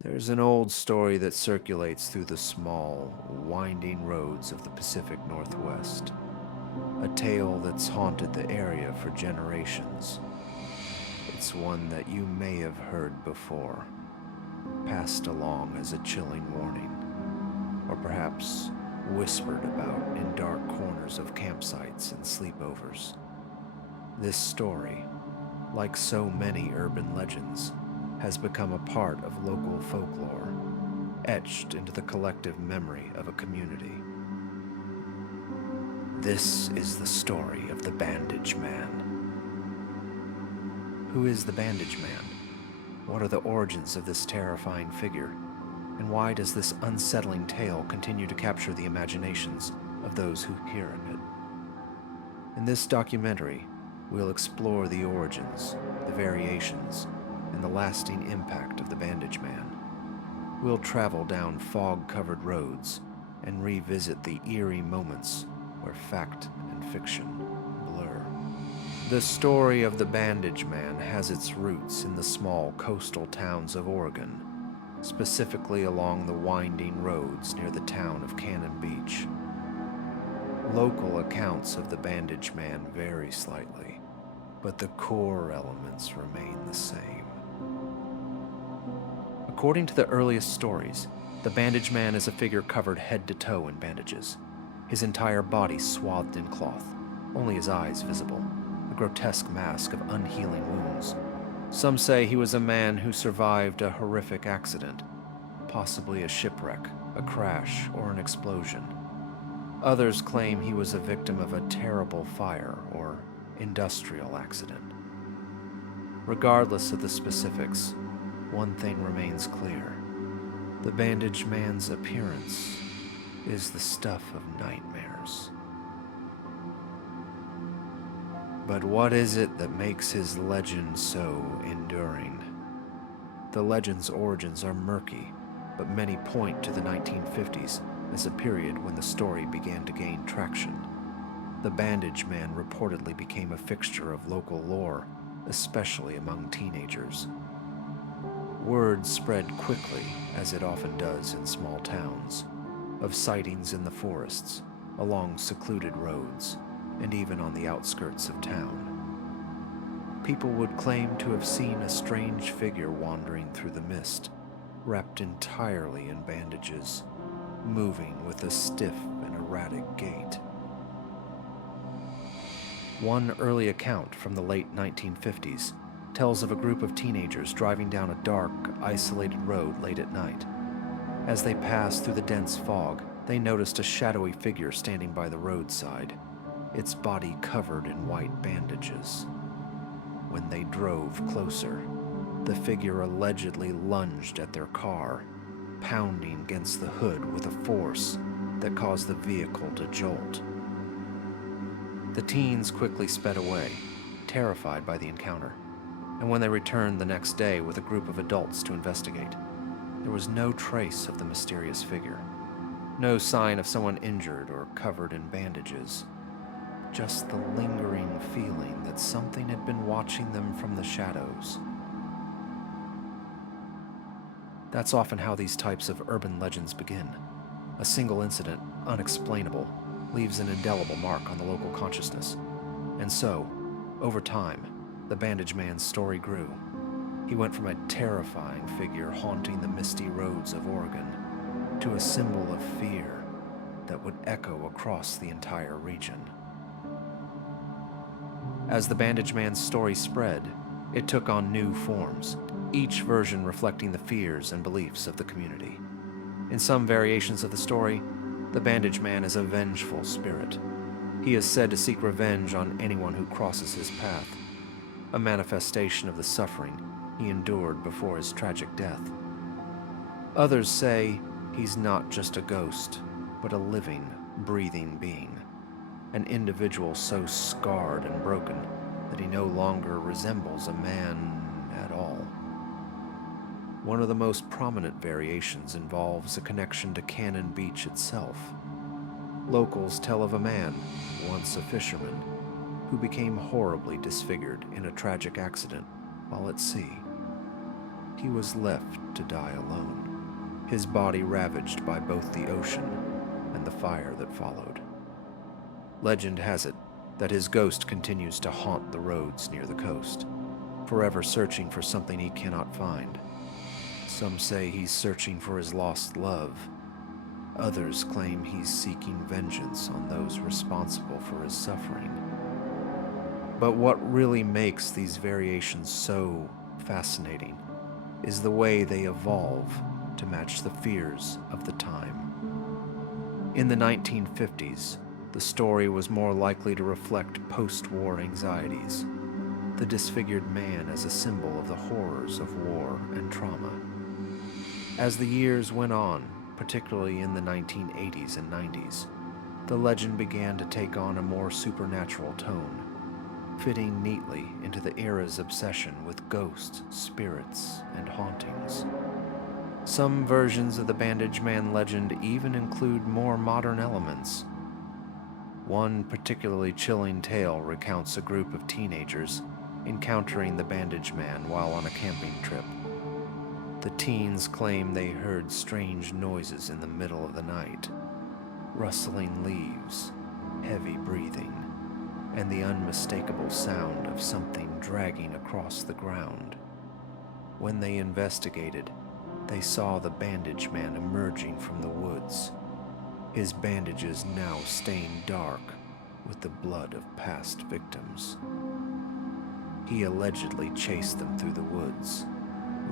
There's an old story that circulates through the small, winding roads of the Pacific Northwest. A tale that's haunted the area for generations. It's one that you may have heard before, passed along as a chilling warning, or perhaps whispered about in dark corners of campsites and sleepovers. This story, like so many urban legends, has become a part of local folklore, etched into the collective memory of a community. This is the story of the Bandage Man. Who is the Bandage Man? What are the origins of this terrifying figure? And why does this unsettling tale continue to capture the imaginations of those who hear it? In this documentary, we'll explore the origins, the variations, and the lasting impact of the Bandage Man. We'll travel down fog-covered roads and revisit the eerie moments where fact and fiction blur. The story of the Bandage Man has its roots in the small coastal towns of Oregon, specifically along the winding roads near the town of Cannon Beach. Local accounts of the Bandage Man vary slightly, but the core elements remain the same. According to the earliest stories, the Bandage Man is a figure covered head to toe in bandages, his entire body swathed in cloth, only his eyes visible, a grotesque mask of unhealing wounds. Some say he was a man who survived a horrific accident, possibly a shipwreck, a crash, or an explosion. Others claim he was a victim of a terrible fire or industrial accident. Regardless of the specifics, one thing remains clear. The Bandage Man's appearance is the stuff of nightmares. But what is it that makes his legend so enduring? The legend's origins are murky, but many point to the 1950s as a period when the story began to gain traction. The Bandage Man reportedly became a fixture of local lore, especially among teenagers. Word spread quickly, as it often does in small towns, of sightings in the forests, along secluded roads, and even on the outskirts of town. People would claim to have seen a strange figure wandering through the mist, wrapped entirely in bandages, moving with a stiff and erratic gait. One early account from the late 1950s tells of a group of teenagers driving down a dark, isolated road late at night. As they passed through the dense fog, they noticed a shadowy figure standing by the roadside, its body covered in white bandages. When they drove closer, the figure allegedly lunged at their car, pounding against the hood with a force that caused the vehicle to jolt. The teens quickly sped away, terrified by the encounter, and when they returned the next day with a group of adults to investigate, there was no trace of the mysterious figure, no sign of someone injured or covered in bandages, just the lingering feeling that something had been watching them from the shadows. That's often how these types of urban legends begin. A single incident, unexplainable, leaves an indelible mark on the local consciousness. And so, over time, the Bandage Man's story grew. He went from a terrifying figure haunting the misty roads of Oregon to a symbol of fear that would echo across the entire region. As the Bandage Man's story spread, it took on new forms, each version reflecting the fears and beliefs of the community. In some variations of the story, the Bandage Man is a vengeful spirit. He is said to seek revenge on anyone who crosses his path, a manifestation of the suffering he endured before his tragic death. Others say he's not just a ghost, but a living, breathing being, an individual so scarred and broken that he no longer resembles a man at all. One of the most prominent variations involves a connection to Cannon Beach itself. Locals tell of a man, once a fisherman, who became horribly disfigured in a tragic accident while at sea. he was left to die alone, his body ravaged by both the ocean and the fire that followed. Legend has it that his ghost continues to haunt the roads near the coast, forever searching for something he cannot find. Some say he's searching for his lost love. Others claim he's seeking vengeance on those responsible for his suffering. But what really makes these variations so fascinating is the way they evolve to match the fears of the time. In the 1950s, the story was more likely to reflect post-war anxieties, the disfigured man as a symbol of the horrors of war and trauma. As the years went on, particularly in the 1980s and 90s, the legend began to take on a more supernatural tone, fitting neatly into the era's obsession with ghosts, spirits, and hauntings. Some versions of the Bandage Man legend even include more modern elements. One particularly chilling tale recounts a group of teenagers encountering the Bandage Man while on a camping trip. The teens claim they heard strange noises in the middle of the night, rustling leaves, heavy breathing, and the unmistakable sound of something dragging across the ground. When they investigated, they saw the Bandage Man emerging from the woods, his bandages now stained dark with the blood of past victims. He allegedly chased them through the woods,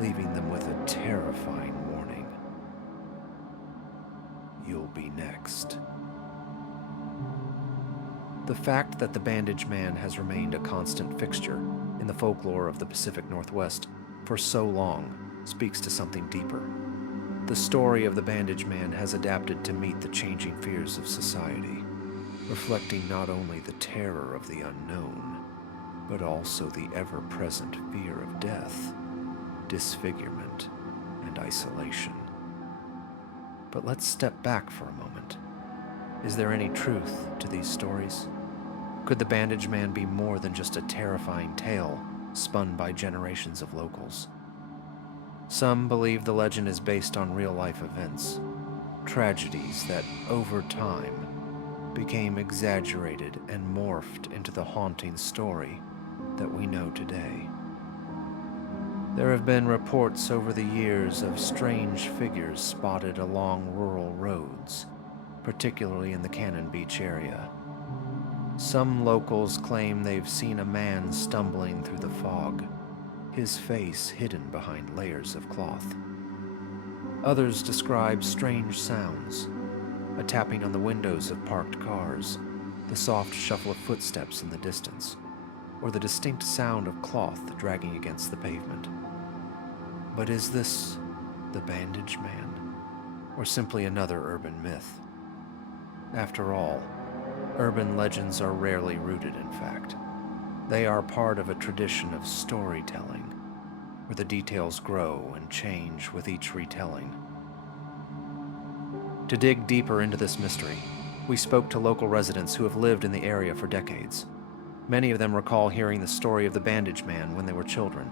leaving them with a terrifying warning: "You'll be next." The fact that the Bandage Man has remained a constant fixture in the folklore of the Pacific Northwest for so long speaks to something deeper. The story of the Bandage Man has adapted to meet the changing fears of society, reflecting not only the terror of the unknown, but also the ever-present fear of death, disfigurement, and isolation. But let's step back for a moment. Is there any truth to these stories? Could the Bandage Man be more than just a terrifying tale spun by generations of locals? Some believe the legend is based on real-life events, tragedies that, over time, became exaggerated and morphed into the haunting story that we know today. There have been reports over the years of strange figures spotted along rural roads, particularly in the Cannon Beach area. Some locals claim they've seen a man stumbling through the fog, his face hidden behind layers of cloth. Others describe strange sounds, a tapping on the windows of parked cars, the soft shuffle of footsteps in the distance, or the distinct sound of cloth dragging against the pavement. But is this the Bandage Man, or simply another urban myth? After all, urban legends are rarely rooted in fact. They are part of a tradition of storytelling, where the details grow and change with each retelling. To dig deeper into this mystery, we spoke to local residents who have lived in the area for decades. Many of them recall hearing the story of the Bandage Man when they were children,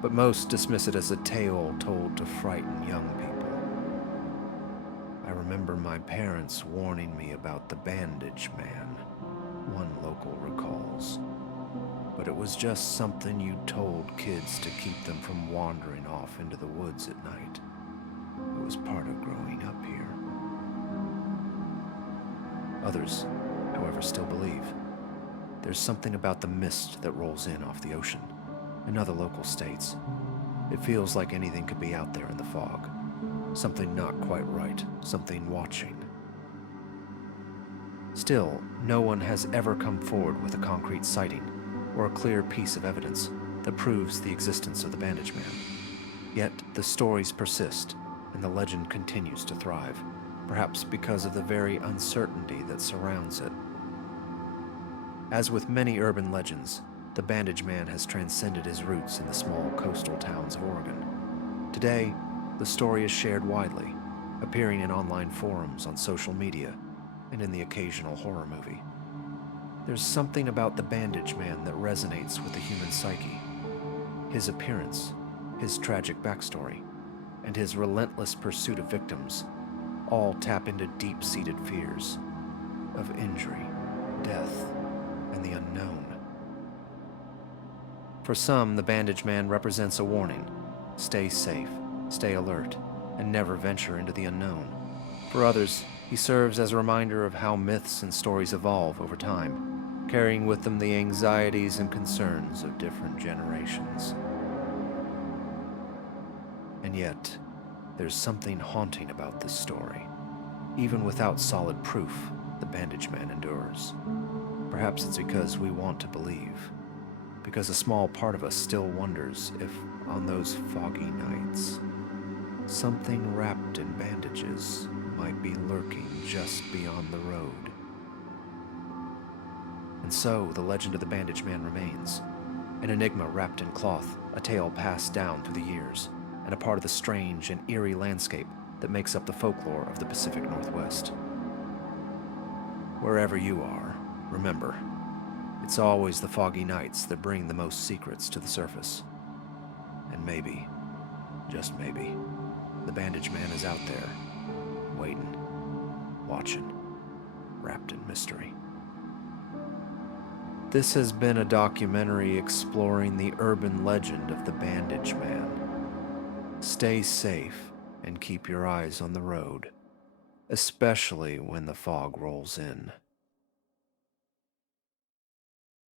but most dismiss it as a tale told to frighten young people. "I remember my parents warning me about the Bandage Man," one local recalls. "But it was just something you told kids to keep them from wandering off into the woods at night. It was part of growing up here." Others, however, still believe. There's something about the mist that rolls in off the ocean. In other local states, it feels like anything could be out there in the fog. Something not quite right, something watching. Still, no one has ever come forward with a concrete sighting or a clear piece of evidence that proves the existence of the Bandage Man. Yet the stories persist, and the legend continues to thrive, perhaps because of the very uncertainty that surrounds it. As with many urban legends, the Bandage Man has transcended his roots in the small coastal towns of Oregon. Today, the story is shared widely, appearing in online forums, on social media, and in the occasional horror movie. There's something about the Bandage Man that resonates with the human psyche. His appearance, his tragic backstory, and his relentless pursuit of victims all tap into deep-seated fears of injury, death, and the unknown. For some, the Bandage Man represents a warning. Stay safe, stay alert, and never venture into the unknown. For others, he serves as a reminder of how myths and stories evolve over time, carrying with them the anxieties and concerns of different generations. And yet, there's something haunting about this story. Even without solid proof, the Bandage Man endures. Perhaps it's because we want to believe. Because a small part of us still wonders if, on those foggy nights, something wrapped in bandages might be lurking just beyond the road. And so, the legend of the Bandage Man remains. An enigma wrapped in cloth, a tale passed down through the years, and a part of the strange and eerie landscape that makes up the folklore of the Pacific Northwest. Wherever you are, remember, it's always the foggy nights that bring the most secrets to the surface. And maybe, just maybe, the Bandage Man is out there, waiting, watching, wrapped in mystery. This has been a documentary exploring the urban legend of the Bandage Man. Stay safe and keep your eyes on the road, especially when the fog rolls in.